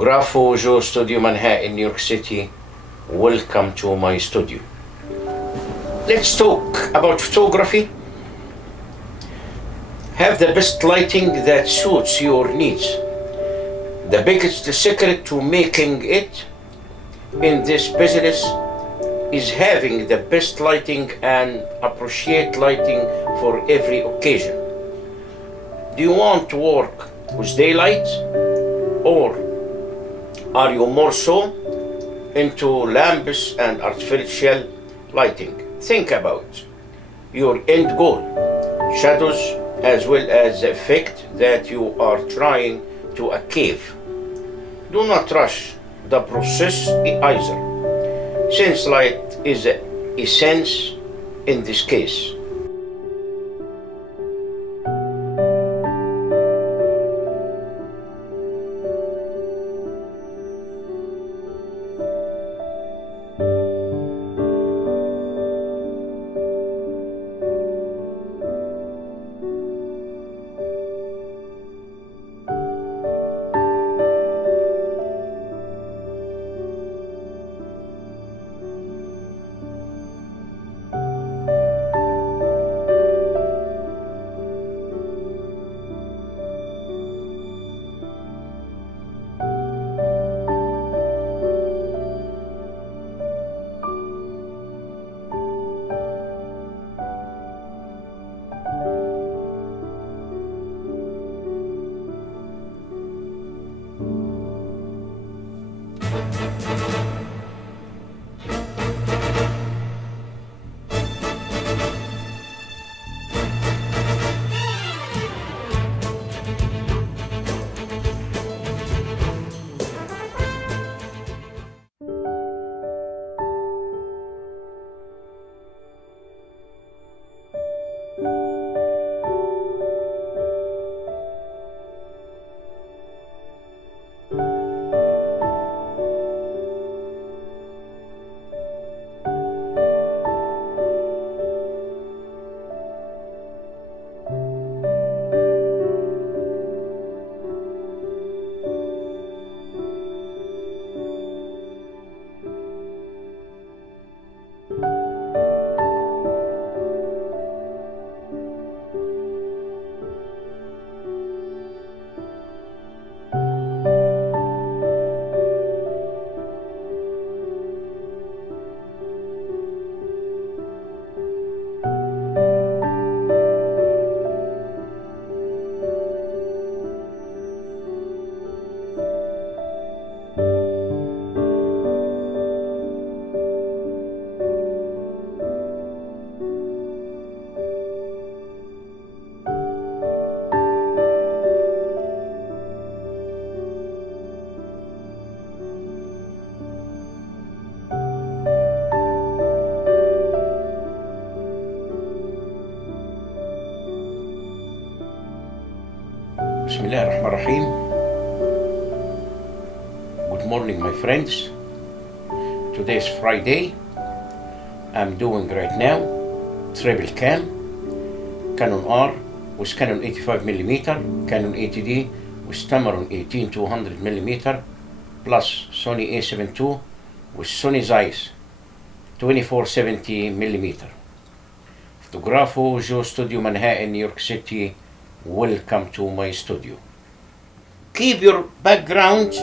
Fotógrafo, Joe Studio, Manhattan, New York City. Welcome to my studio. Let's talk about photography. Have the best lighting that suits your needs. The biggest secret to making it in this business is having the best lighting and appropriate lighting for every occasion. Do you want to work with daylight, or are you more so into lamps and artificial lighting? Think about your end goal, shadows, as well as the effect that you are trying to achieve. Do not rush the process either, since light is the essence in this case. Bismillah ar-Rahman ar-Rahim. Good morning, my friends. Today is Friday. I'm doing right now triple cam, Canon R with Canon 85mm, Canon 80D with Tamron 18-200mm, plus Sony a7 II with Sony Zeiss 24-70mm. Fotógrafo, Joe Studio, Manhattan, New York City. Welcome to my studio. Keep your background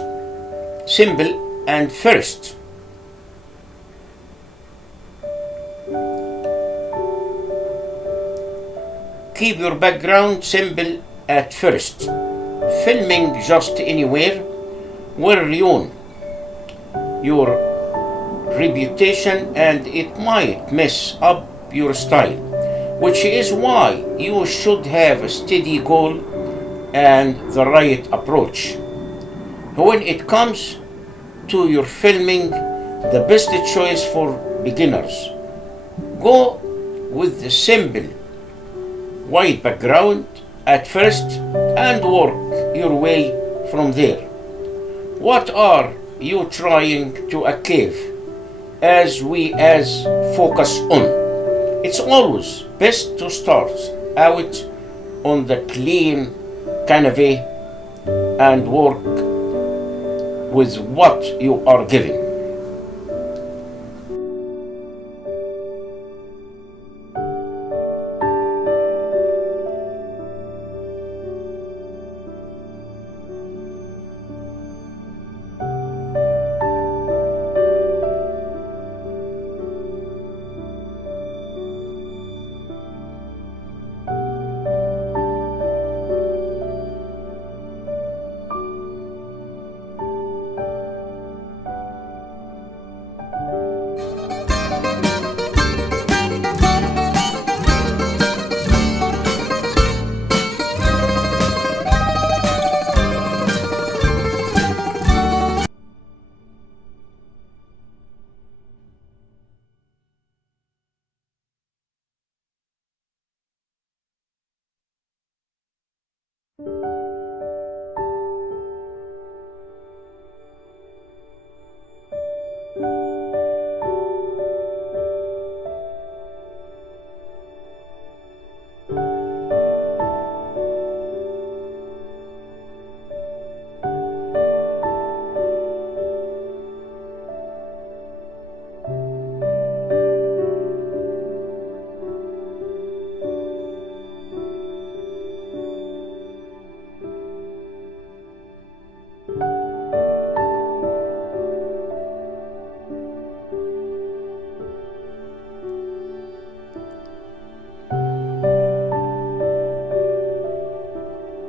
simple and first. Keep your background simple at first. Filming just anywhere will ruin your reputation and it might mess up your style, which is why you should have a steady goal and the right approach. When it comes to your filming, the best choice for beginners, go with the simple white background at first and work your way from there. What are you trying to achieve as we focus on? It's always best to start out on the clean canvas and work with what you are given.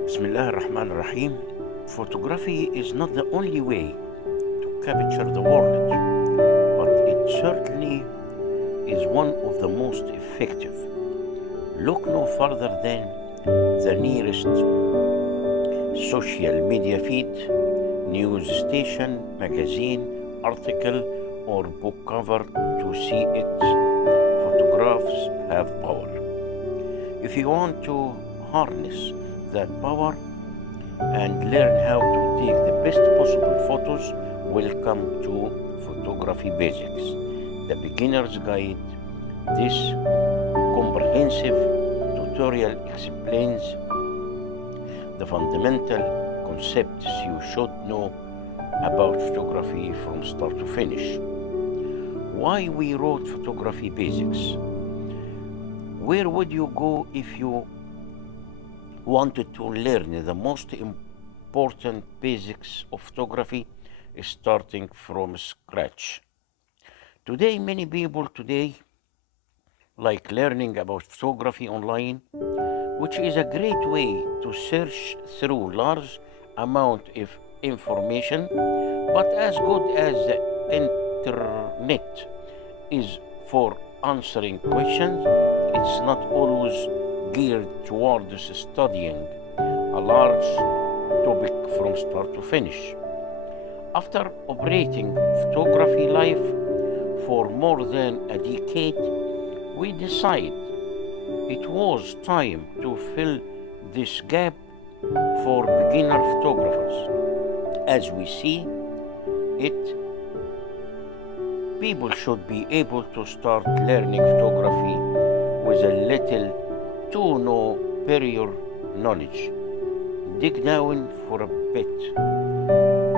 Bismillah ar-Rahman ar-Rahim. Photography is not the only way to capture the world, but it certainly is one of the most effective. Look no further than the nearest social media feed, news station, magazine, article, or book cover to see it. Photographs have power. If you want to harness that power and learn how to take the best possible photos, welcome to Photography Basics, the beginner's guide. This comprehensive tutorial explains the fundamental concepts you should know about photography from start to finish. Why we wrote Photography Basics? Where would you go if you wanted to learn the most important basics of photography starting from scratch? Today, many people like learning about photography online, which is a great way to search through large amount of information, but as good as the internet is for answering questions, it's not always geared towards studying a large topic from start to finish. After operating photography life for more than a decade, we decided it was time to fill this gap for beginner photographers. As we see it, people should be able to start learning photography with a little to no prior knowledge. Dig down for a bit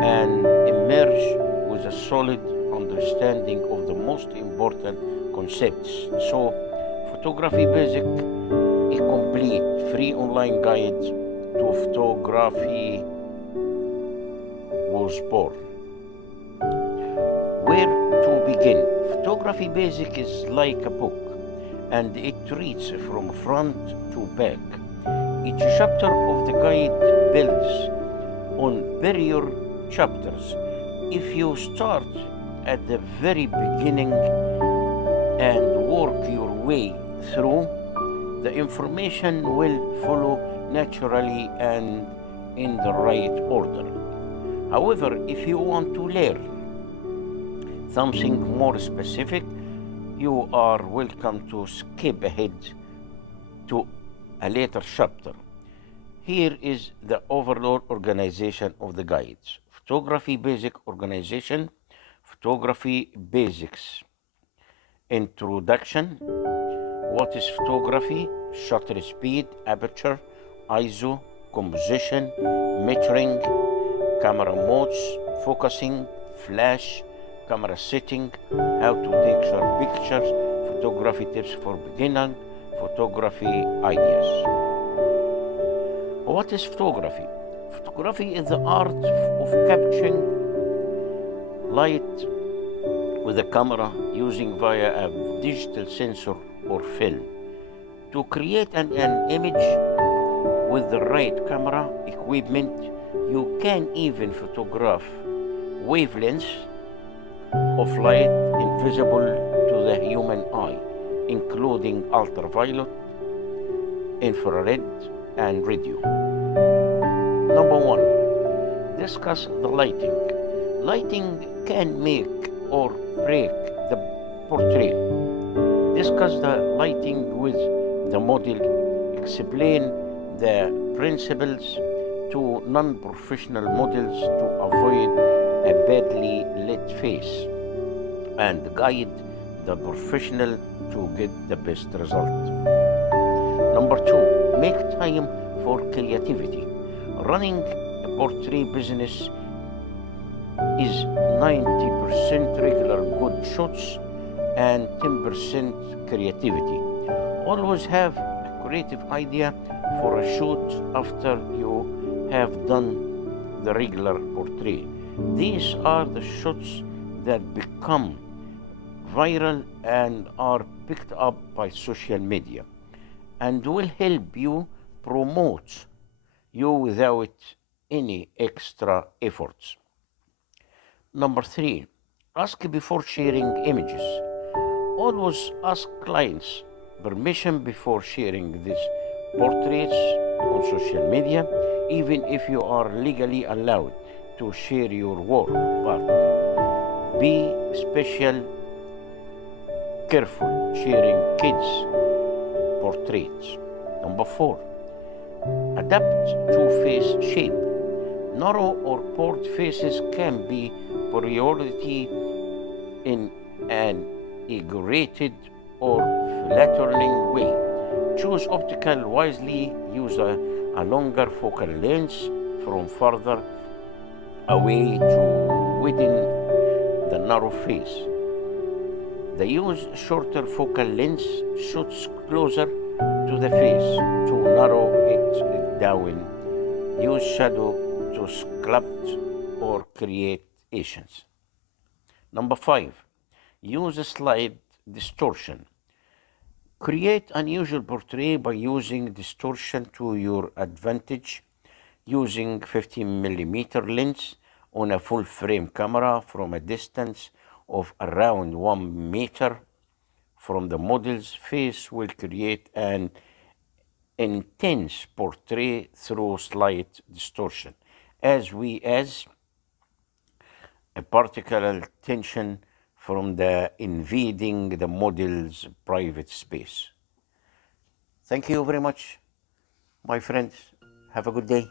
and emerge with a solid understanding of the most important concepts. So, Photography Basic, a complete free online guide to photography, was born. Where to begin? Photography Basic is like a book, and it reads from front to back. Each chapter of the guide builds on prior chapters. If you start at the very beginning and work your way through, the information will follow naturally and in the right order. However, if you want to learn something more specific, you are welcome to skip ahead to a later chapter. Here is the overall organization of the guides. Photography Basic Organization, Photography Basics. Introduction. What is photography? Shutter speed, aperture, ISO, composition, metering, camera modes, focusing, flash, camera setting, how to take sharp pictures, photography tips for beginners, photography ideas. What is photography? Photography is the art of capturing light with a camera using via a digital sensor or film. To create an image with the right camera equipment, you can even photograph wavelengths of light invisible to the human eye, including ultraviolet, infrared, and radio. Number one, discuss the lighting. Lighting can make or break the portrait. Discuss the lighting with the model. Explain the principles to non-professional models to avoid a badly lit face, and guide the professional to get the best result. Number two, make time for creativity. Running a portrait business is 90% regular good shots and 10% creativity. Always have a creative idea for a shoot after you have done the regular portrait. These are the shots that become viral and are picked up by social media and will help you promote you without any extra efforts. Number three, ask before sharing images. Always ask clients permission before sharing these portraits on social media, even if you are legally allowed to share your work. But be careful sharing kids' portraits. Number four, adapt to face shape. Narrow or broad faces can be priority in an exaggerated or flattering way. Choose optical wisely. Use a longer focal length from farther away to widen the narrow face. The use shorter focal length shoots closer to the face to narrow it down. Use shadow to sculpt or create Asians. Number five, use a slide distortion. Create unusual portrait by using distortion to your advantage, using 15mm lens on a full frame camera from a distance of around 1 meter from the model's face will create an intense portrait through slight distortion, as a particular tension from the invading the model's private space. Thank you very much, my friends. Have a good day.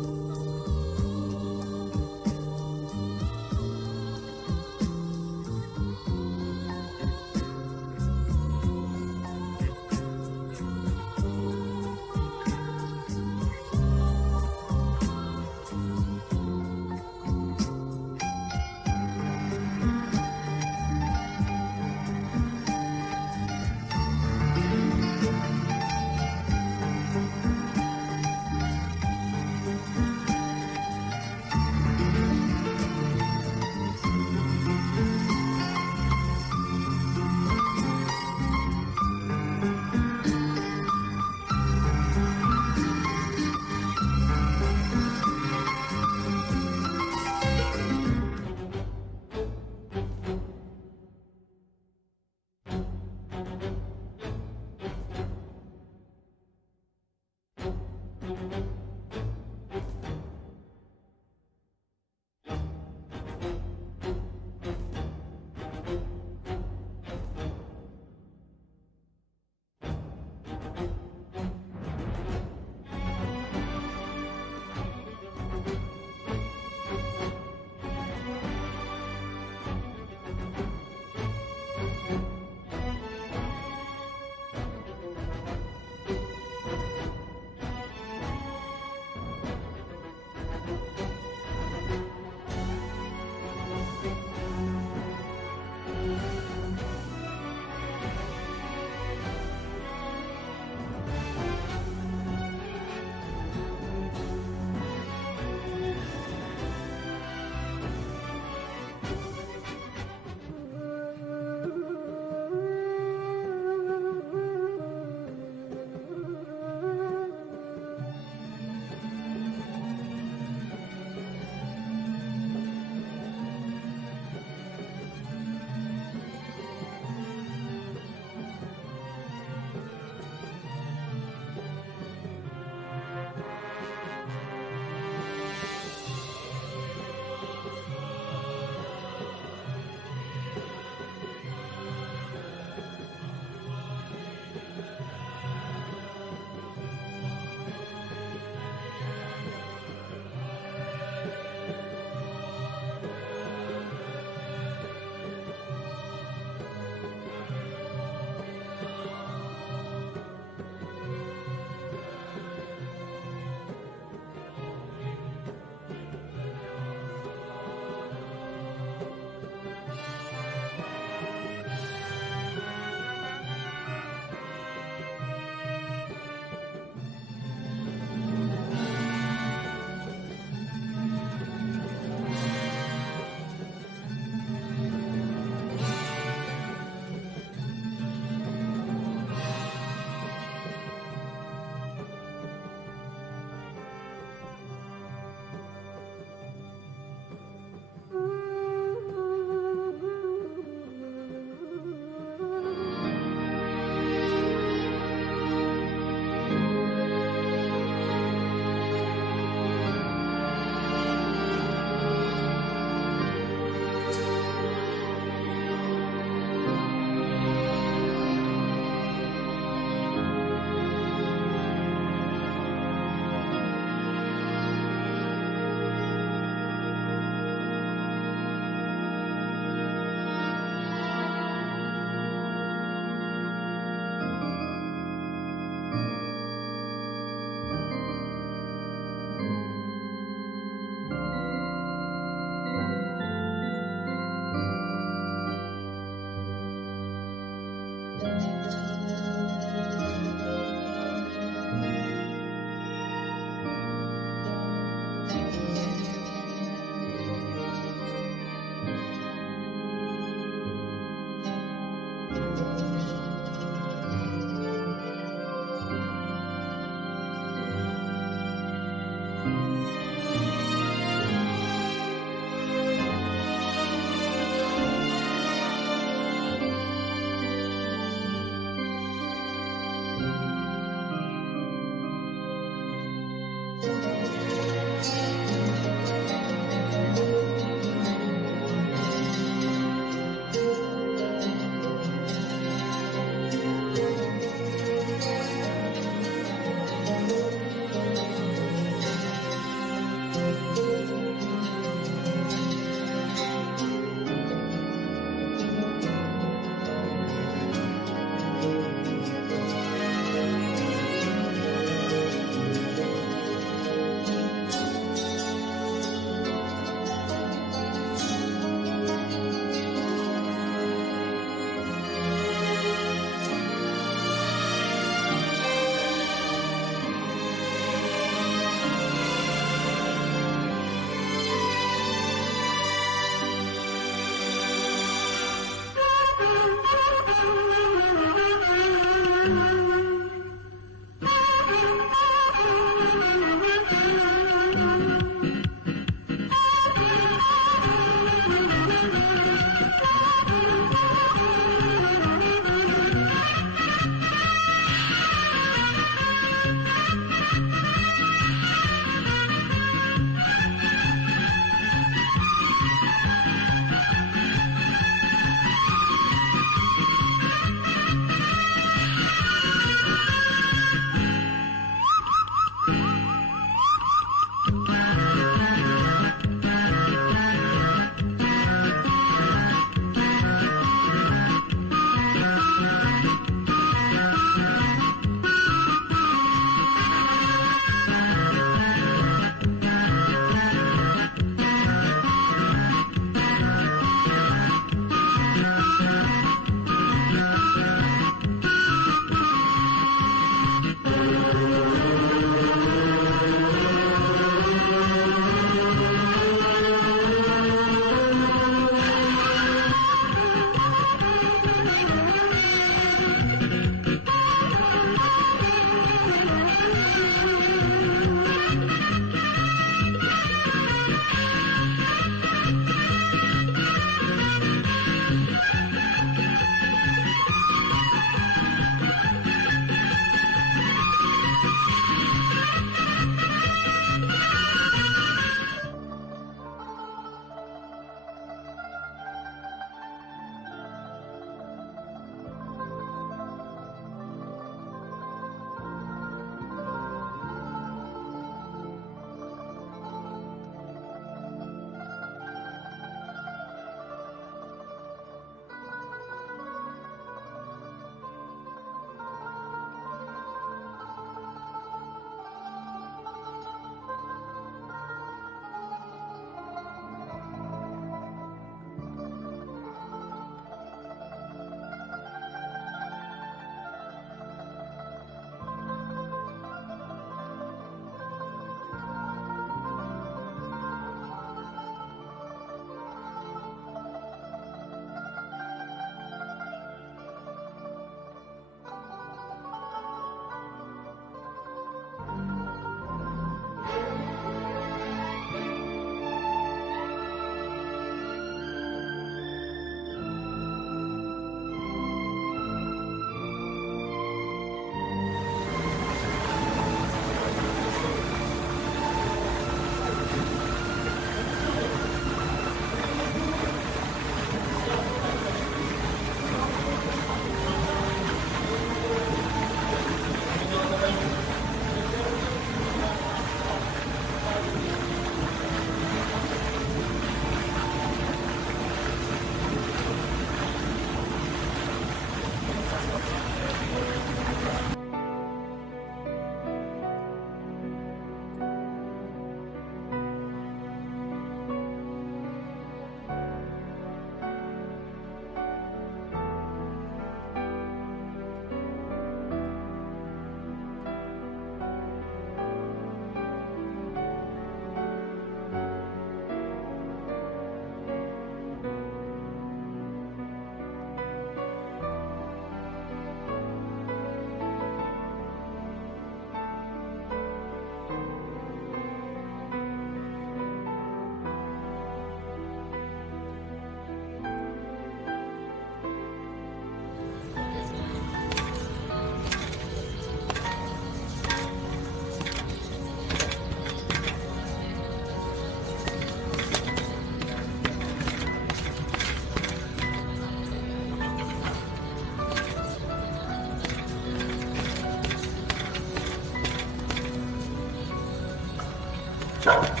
Ciao.